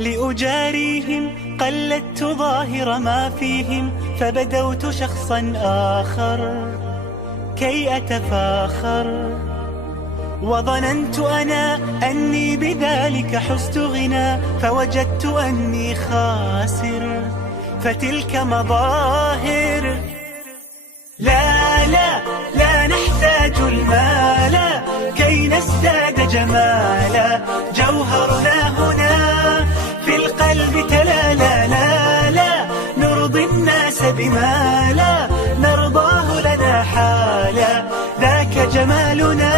لأجاريهم قلدت ظاهر ما فيهم، فبدوت شخصا آخر كي أتفاخر، وظننت أنا أني بذلك حزت غنى، فوجدت أني خاسر، فتلك مظاهر. لا لا لا نحتاج المال كي نزداد جمالا، جوهرنا هنا في القلب تلالا. لا لا نرضي الناس بما لا نرضاه لنا حالا، ذاك جمالنا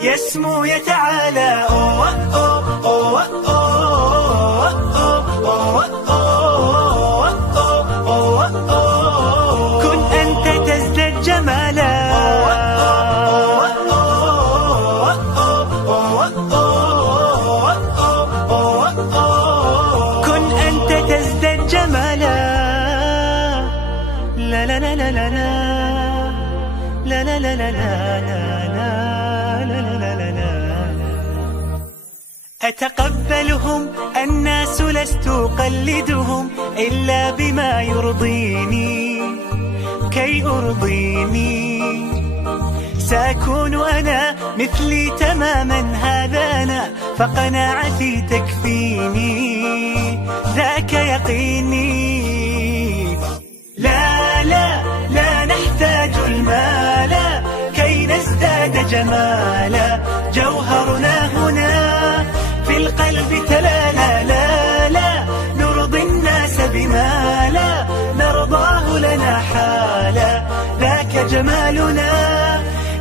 يسمو يتعالى. أوه أوه أوه أوه أوه أوه أوه، كن أنت تزداد جمالا. كن أنت تزداد جمالا. لا لا لا لا لا لا لا لا لا لا. أتقبلهم الناس لست أقلدهم إلا بما يرضيني كي أرضيني، سأكون أنا مثلي تماما، هذا أنا فقناعتي تكفيني، ذاك يقيني. لا لا لا نحتاج المال كي نزداد جمالا، جوهرنا هنا في القلب تلالا. لا لا نرضي الناس بما لا نرضاه لنا حالا، ذاك جمالنا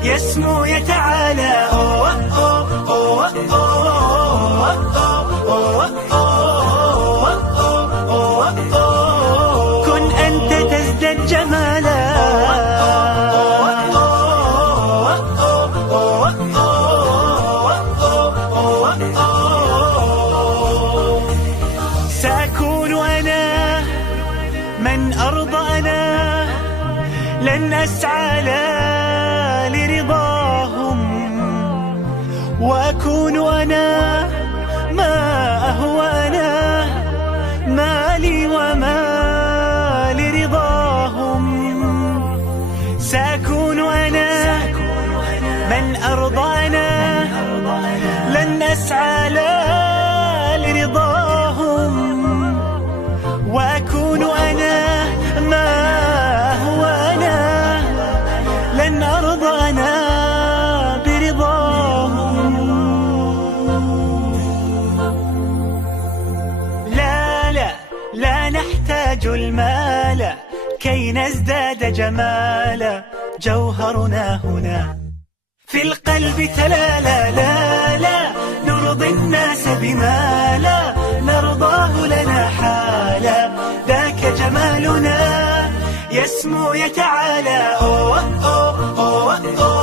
يسمو يتعالى. أوه أوه أوه أوه أوه أوه أوه، كن أنت تزداد جمالا. سأكون أنا من أرضى أنا، لن أسعى لا لرضاهم، وأكون أنا ما أهوى أنا، مالي وما لرضاهم. سأكون أنا من أرضى أنا، لن أسعى لا لرضاهم، وأكون أنا ما هو أنا، لن أرضى أنا برضاهم. لا لا لا نحتاج المال كي نزداد جمالا، جوهرنا هنا في القلب تلالا. لا لا نرضي الناس بما لا نرضاه لنا حالا، ذاك جمالنا يسمو يتعالى. أوه أوه أوه أوه